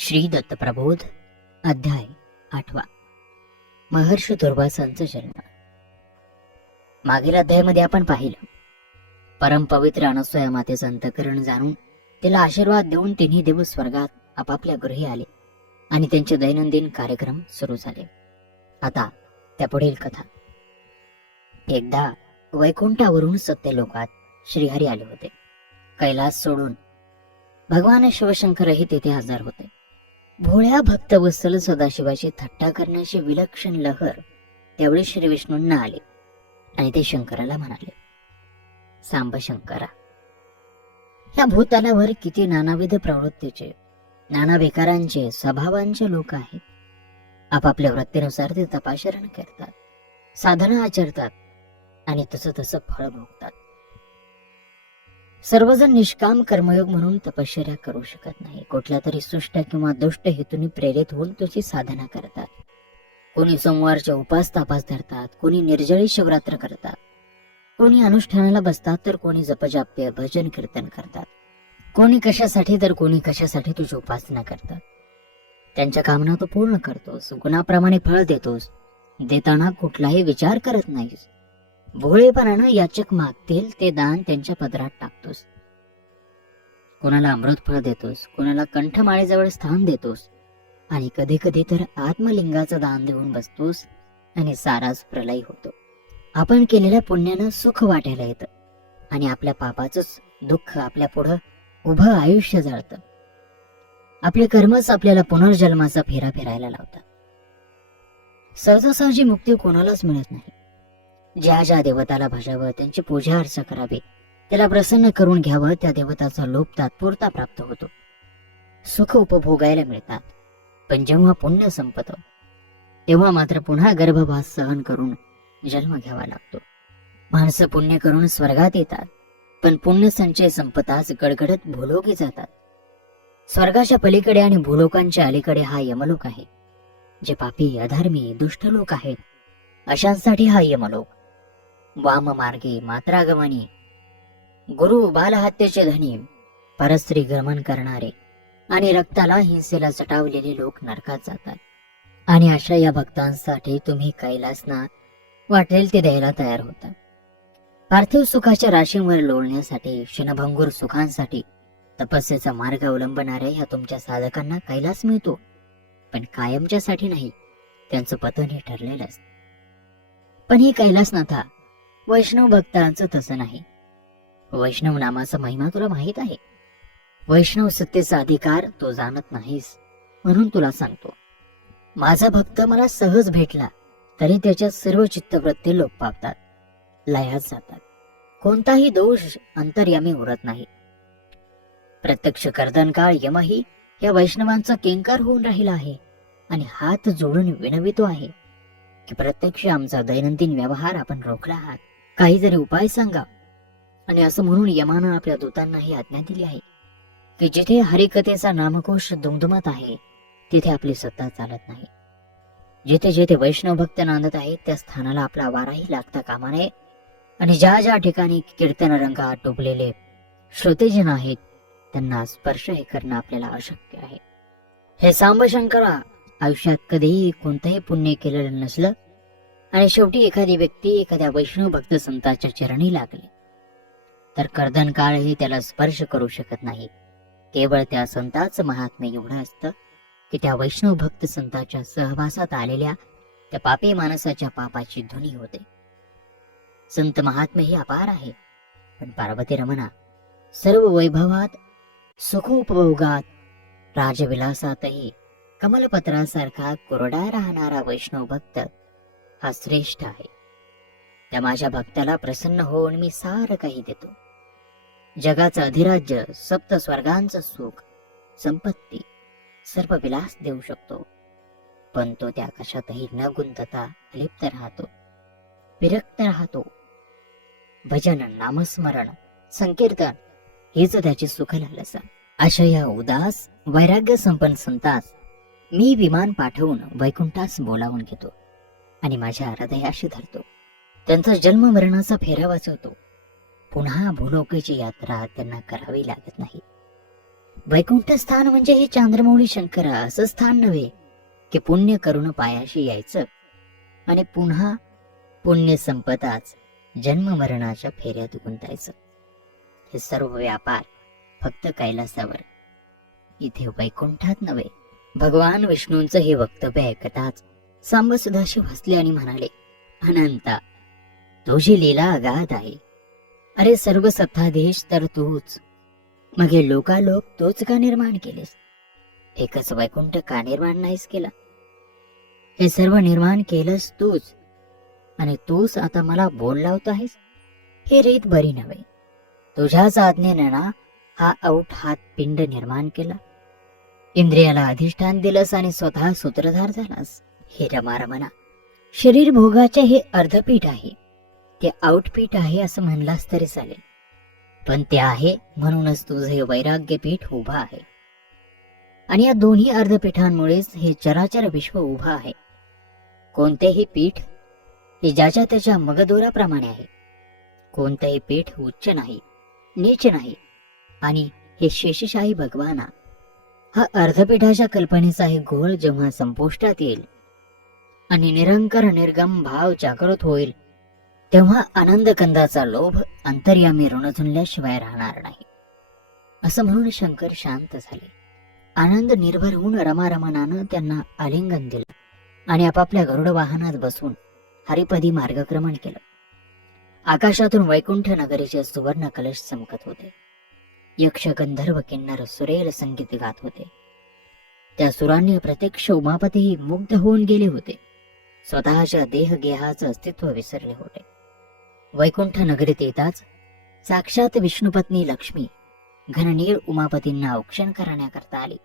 श्री दत्तप्रबोध अध्याय 8. महर्षी दुर्वासांचा जन्म. मागील अध्यायामध्ये आपण पाहिलं, परमपवित्र अनसूया मातेचं अंतःकरण जाणून तिला आशीर्वाद देऊन तिन्ही दिवस स्वर्गात आपापल्या गृही आले आणि त्यांचे दैनंदिन कार्यक्रम सुरू झाले. आता त्या पुढील कथा. एकदा वैकुंठावरून सत्यलोकात श्रीहरी आले होते. कैलास सोडून भगवान शिवशंकरही तेथे हजर होते. भोळ्या भक्तवत्सल सदाशिवाची थट्टा करण्याची विलक्षण लहर त्यावेळी श्री विष्णूंना आली आणि ते शंकराला म्हणाले, सांब शंकरा, या भूतलावर किती नानाविध प्रवृत्तीचे, नाना विकारांचे, स्वभावांचे लोक आहेत. आपापल्या वृत्तीनुसार ते तपाशरण करतात, साधना आचरतात आणि तसं तसं फळ भोगतात. सर्वजण निष्काम कर्मयोग म्हणून तपश्चर्या करू शकत नाही. कुठल्या तरी सुष्ट किंवा दुष्ट हेतूने प्रेरित होऊन तुझी साधना करतात. कोणी सोमवारचे उपास तापास धरतात, कोणी निर्जळी शिवरात्र करतात, कोणी अनुष्ठानाला बसतात, तर कोणी जपजाप्य भजन कीर्तन करतात, कोणी कशासाठी तर कोणी कशासाठी तुझी उपासना करतात. त्यांच्या कामना तू पूर्ण करतोस, गुणाप्रमाणे फळ देतोस, देताना कुठलाही विचार करत नाहीस. भोळेपणानं याचक मागतील ते दान त्यांच्या पदरात टाकतोस. कोणाला अमृत फळ देतोस, कोणाला कंठमाळेजवळ स्थान देतोस आणि कधी कधी तर आत्मलिंगाचं दान देऊन बसतोस आणि साराच प्रलय होतो. आपण केलेल्या पुण्यानं सुख वाटायला येतं आणि आपल्या पापाचंच दुःख आपल्या पुढं उभं आयुष्य जाळतं. आपले कर्मच आपल्याला पुनर्जन्माचा फेरा फिरायला लावतात. सहजासहजी मुक्ती कोणालाच मिळत नाही. ज्या ज्या देवताला भजावं, त्यांची पूजा अर्चा करावी, त्याला प्रसन्न करून घ्यावं, त्या देवताचा लोप तात्पुरता प्राप्त होतो. सुख उपभोगायला मिळतात. पण जेव्हा पुण्य संपतं तेव्हा मात्र पुन्हा गर्भवास सहन करून जन्म घ्यावा लागतो. माणसं पुण्य करून स्वर्गात येतात, पण पुण्य संचय संपताच गडगडत भूलोकी जातात. स्वर्गाच्या पलीकडे आणि भूलोकांच्या अलीकडे हा यमलोक आहे. जे पापी, अधर्मी, दुष्ट लोक आहेत अशांसाठी हा यमलोक. वाम मार्गे मात्रागमनी, गुरु बालहत्येचे धनी, परस्त्री गमन करणारे आणि रक्ताला हिंसेला चटावलेले लोक नरकात जातात. आणि अशा या भक्तांसाठी तुम्ही कैलासना वाटेल ते द्यायला तयार होता. पार्थिव सुखाच्या राशींवर लोळण्यासाठी, क्षणभंगूर सुखांसाठी तपस्येचा मार्ग अवलंबणाऱ्या ह्या तुमच्या साधकांना कैलास मिळतो, पण कायमच्यासाठी नाही. त्यांचं पतन हे ठरलेलं असतं. पण ही कैलासनाथा वैष्णव भक्तांचं तसं नाही. वैष्णव नामाचा महिमा तुला माहित आहे. वैष्णव सत्तेचा अधिकार तो जाणत नाहीस, म्हणून तुला सांगतो. माझा भक्त मला सहज भेटला तरी त्याच्या सर्व चित्तवृत्ती लोप पावतात, लयात जातात. कोणताही दोष अंतर्यामी उरत नाही. प्रत्यक्ष कर्दनकाळ यमही या वैष्णवांचा किंकार होऊन राहिला आहे आणि हात जोडून विनवितो आहे की प्रत्यक्ष आमचा दैनंदिन व्यवहार आपण रोखला आहात. काहीतरी उपाय सांगा. आणि असं म्हणून यमानं आपल्या दूतांना ही आज्ञा दिली आहे की जिथे हरिकथेचा नामघोष दुमदुमत आहे तिथे आपली सत्ता चालत नाही. जिथे जिथे वैष्णव भक्त नांदत आहेत त्या स्थानाला आपला वाराही लागता कामा नये. आणि ज्या ज्या ठिकाणी कीर्तन रंगात डुबलेले श्रोतेजन आहेत त्यांना स्पर्श हे करणं आपल्याला अशक्य आहे. हे सांब शंकरा, आयुष्यात कधीही कोणतंही पुण्य केलेलं नसलं आणि शेवटी एखादी व्यक्ती एखाद्या वैष्णव भक्त संतांच्या चरणी लागली तर कर्दन काळही त्याला स्पर्श करू शकत नाही. केवळ त्या संतांचं महात्म्य एवढं असतं की त्या वैष्णव भक्त संतांच्या सहवासात आलेल्या त्या पापी माणसाच्या पापाची धुनी होते. संत महात्म्य ही अपार आहे, पण पार्वती रमणा, सर्व वैभवात, सुखोपभोगात, राजविलासातही कमलपत्रासारखा कोरडा राहणारा वैष्णव भक्त हा श्रेष्ठ आहे. त्या माझ्या भक्ताला प्रसन्न होऊन मी सारं काही देतो. जगाचं अधिराज्य, सप्त स्वर्गांचं सुख, संपत्ती, सर्व विलास देऊ शकतो, पण तो त्या कशातही न गुंतता अलिप्त राहतो, विरक्त राहतो. भजन, नामस्मरण, संकीर्तन हेच त्याची सुख लालसा. अशा या उदास वैराग्य संपन्न संतास मी विमान पाठवून वैकुंठास बोलावून घेतो आणि माझ्या हृदयाशी धरतो. त्यांचा जन्म मरणाचा फेरा वाचवतो. पुन्हा भूलोकाची यात्रा त्यांना करावी लागत नाही. वैकुंठ स्थान म्हणजे हे चंद्रमौळी शंकरा असं स्थान नव्हे की पुण्य करून पायाशी यायचं आणि पुन्हा पुण्य संपताच जन्म मरणाच्या फेऱ्यात गुंतायचं. हे सर्व व्यापार फक्त कैलासावर, इथे वैकुंठात नव्हे. भगवान विष्णूंचं हे वक्तव्य ऐकताच सांब सदाशिव हसले आणि म्हणाले, अनंता, तुझी लीला अगाध आहे. अरे सर्व सत्ताधीश तर तूच, मग हे लोकालोक तूच का निर्माण केलेस? एकच वैकुंठ का निर्माण नाहीस केला? हे सर्व निर्माण केलंस तूच, आणि तूच आता मला बोल लावत आहेस? हे रीत बरी नव्हे. तुझ्याच आज्ञेने ना हा औट हात पिंड निर्माण केला. इंद्रियाला अधिष्ठान दिलंस आणि स्वतः सूत्रधार झालास. हे रमारमना, शरीर भोगाचे हे अर्धपीठ आहे, ते औटपीठ आहे असं म्हणलास तरी चालेल, पण ते आहे म्हणूनच तुझं हे वैराग्यपीठ उभं आहे. आणि या दोन्ही अर्धपीठांमुळेच हे चराचर विश्व उभं आहे. कोणतेही पीठ हे ज्याच्या त्याच्या मगदोराप्रमाणे आहे. कोणतंही पीठ उच्च नाही, नीच नाही. आणि हे शेषशाही भगवाना, हा अर्धपीठाच्या कल्पनेचा हे गोल जेव्हा संपुष्टात येईल आणि निरंकार निर्गम भाव जागृत होईल, तेव्हा आनंद कंदाचा लोभ अंतर्यामी ऋणझुनल्याशिवाय राहणार नाही. असं म्हणून शंकर शांत झाले. आनंद निर्भर होऊन रमारमणानं त्यांना आलिंगन दिलं आणि आपापल्या गरुड वाहनात बसून हरिपदी मार्गक्रमण केलं. आकाशातून वैकुंठ नगरीचे सुवर्ण कलश चमकत होते. यक्ष गंधर्व किन्नर सुरेल संगीत गात होते. त्या सुरांनी प्रत्यक्ष उमापतीही मुग्ध होऊन गेले होते. स्वतःच्या देहगेहाचं अस्तित्व विसरले होते. वैकुंठ नगरीत येताच साक्षात विष्णुपत्नी लक्ष्मी घननीळ उमापतींना औक्षण करण्याकरता आली.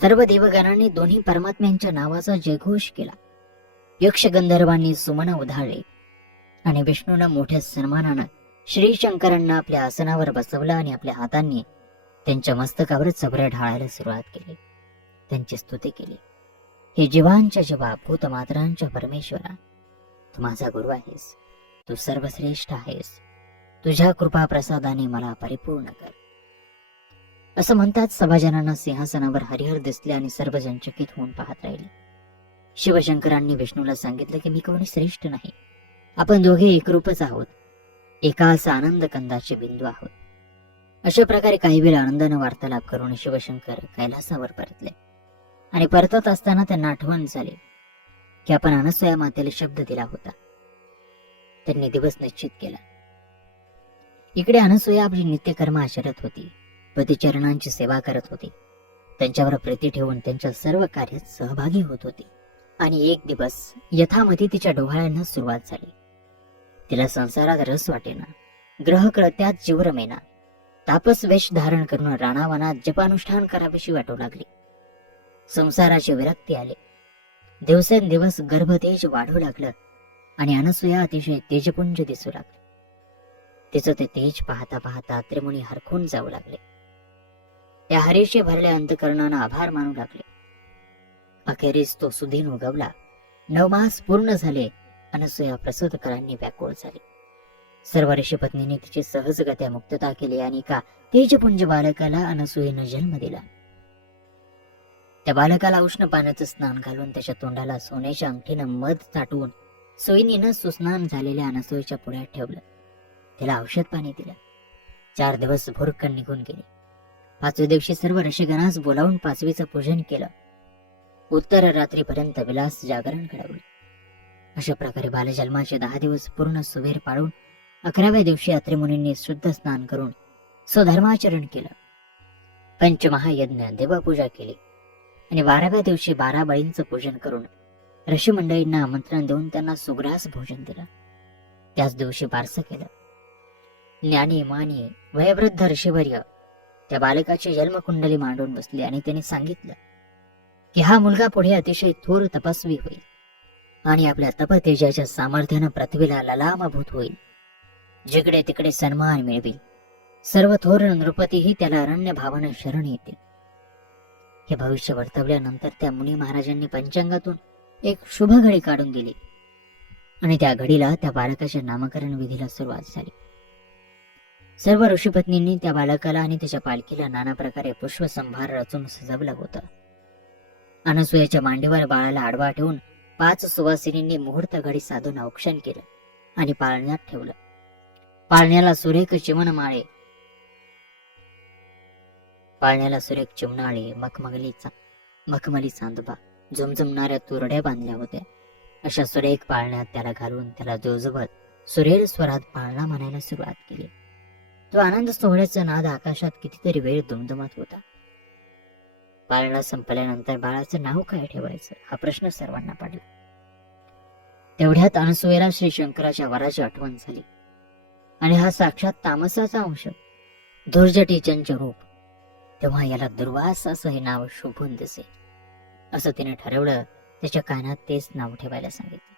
सर्व देवगणांनी दोन्ही परमात्म्यांच्या नावाचा जयघोष केला. यक्ष गंधर्वांनी सुमन उधाळले आणि विष्णूनं मोठ्या सन्मानानं श्रीशंकरांना आपल्या आसनावर बसवलं आणि आपल्या हातांनी त्यांच्या मस्तकावर चबऱ्या ढाळायला सुरुवात केली. त्यांची स्तुती केली. हे जीवांच्या जीवा, भूतमात्रांच्या परमेश्वरा, तू माझा गुरु आहेस, तू सर्वश्रेष्ठ आहेस, तुझ्या कृपा प्रसादाने मला परिपूर्ण कर. असं म्हणतात सभाजनांना सिंहासनावर हरिहर दिसले आणि सर्वजण चकित होऊन पाहत राहिले. शिवशंकरांनी विष्णूला सांगितलं की मी कोणी श्रेष्ठ नाही, आपण दोघे एकरूपच आहोत, एकाच आनंद कंदाचे बिंदू आहोत. अशा प्रकारे काही वेळ आनंदानं वार्तालाप करून शिवशंकर कैलासावर परतले आणि परतत असताना त्यांना आठवण झाली की आपण अनसूया मातेला शब्द दिला होता. त्यांनी दिवस निश्चित केला. इकडे अनसूया आपली नित्यकर्म आचरत होती, पतिचरणांची सेवा करत होती, त्यांच्यावर प्रीती ठेवून त्यांच्या सर्व कार्यात सहभागी होत होती. आणि एक दिवस यथामती तिच्या डोहाळ्यांना सुरुवात झाली. तिला संसारात रस वाटेना, ग्रह कळत्यात जीव रमेना, तापस वेश धारण करून राणावनात जपानुष्ठान करावीशी वाटू लागली. संसाराची विरक्ती आली. दिवसेंदिवस गर्भतेज वाढू लागलं आणि अनसूया अतिशय तेजपुंज दिसू लागली. तिचं ते तेज पाहता पाहता त्रिमुनी हरखून जाऊ लागले. त्या हरीशी भरल्या अंतकरणानं आभार मानू लागले. अखेरीस तो सुदीन उगवला. 9 मास पूर्ण झाले. अनसूया प्रसूतकरांनी व्याकुळ झाली. सर्व ऋषीपत्नींनी तिची सहजगत्या मुक्तता केली आणि एका तेजपुंज बालकाला अनसूयेनं जन्म दिला. त्या बालकाला उष्ण पाण्याचं स्नान घालून त्याच्या तोंडाला सोन्याच्या अंगठीनं मध चाटवून सोयीनीनं सुस्नान झालेल्या अनसूयेच्या पुढ्यात ठेवलं. तिला औषध पाणी दिलं. 4 दिवस भुरकन निघून गेले. 5व्या दिवशी सर्व ऋषीगणास बोलावून 5वीचं पूजन केलं. उत्तर रात्रीपर्यंत विलास जागरण घडवलं. अशा प्रकारे बालजन्माचे 10 दिवस पूर्ण सुवेर पाळून 11व्या दिवशी अत्रिमुनींनी शुद्ध स्नान करून स्वधर्माचरण केलं. पंचमहायज्ञ देवपूजा केली आणि 12व्या दिवशी 12 बळींचं पूजन करून ऋषी मंडळींना आमंत्रण देऊन त्यांना सुग्रास भोजन दिलं. त्याच दिवशी बारसं केलं. ज्ञानी मानी वयोवृद्ध ऋषीवर्य त्या बालकाची जन्मकुंडली मांडून बसली आणि त्यांनी सांगितलं की हा मुलगा पुढे अतिशय थोर तपस्वी होईल आणि आपल्या तपतेजाच्या सामर्थ्यानं पृथ्वीला ललामभूत होईल. जिकडे तिकडे सन्मान मिळविल. सर्व थोर नृपतीही त्याला अरण्य भावानं शरण येतील. हे भविष्य वर्तवल्यानंतर त्या मुनी महाराजांनी पंचांगातून एक शुभ घडी काढून दिली आणि त्या घडीला त्या बालकाच्या नामकरण विधीला सुरुवात झाली. सर्व ऋषीपत्नींनी त्या बालकाला आणि त्याच्या पालखीला नाना प्रकारे पुष्पसंभार रचून सजवलं होतं. अनसुयेच्या मांडीवर बाळाला आडवा ठेवून 5 सुवासिनींनी मुहूर्त घडी साधून औक्षण केलं आणि पाळण्यात ठेवलं. पाळण्याला सुरेख चिमणाळे मखमली चांदबा झुमझुमणाऱ्या तुरड्या बांधल्या होत्या. अशा सुरेख पाळण्यात त्याला घालून त्याला जोजवत सुरेल स्वरात पाळणा म्हणायला सुरुवात केली. तो आनंद सोहळ्याचा नाद आकाशात कितीतरी वेळ दुमदुमत होता. पाळणा संपल्यानंतर बाळाचं नाव काय ठेवायचं हा प्रश्न सर्वांना पडला. तेवढ्यात अनसुयेला श्री शंकराच्या वराची आठवण झाली आणि हा साक्षात तामसाचा अंश, दुर्जटीचंच रूप. तेव्हा याला दुर्वास असं हे नाव शोभून दिसे असं तिने ठरवलं. त्याच्या कानात तेच नाव ठेवायला सांगितले.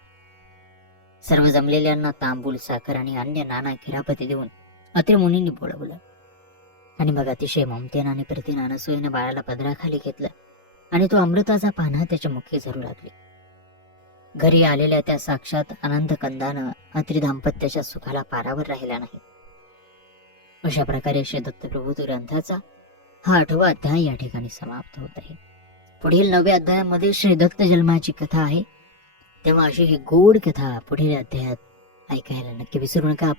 सर्व जमलेल्यांना तांबूल, साखर आणि अन्य नाना खिरापती देऊन अत्रि मुनींनी बोलवलं आणि मग अतिशय ममतेनं आणि प्रीतीनं अनसुयेनं बाळाला पदराखाली घेतलं आणि तो अमृताचा पान्हा त्याच्या मुखी धरू लागले. घरी आलेल्या त्या साक्षात आनंद कंदानं अत्रि दाम्पत्याच्या सुखाला पारावर राहिला नाही. अशा प्रकारे श्री दत्तप्रभूत ग्रंथाचा हा 8वा अध्याय या ठिकाणी समाप्त होत आहे. पुढील 9व्या अध्यायामध्ये श्री दत्त जन्माची कथा आहे. तेव्हा अशी ही गोड कथा पुढील अध्यायात ऐकायला नक्की विसरू नका.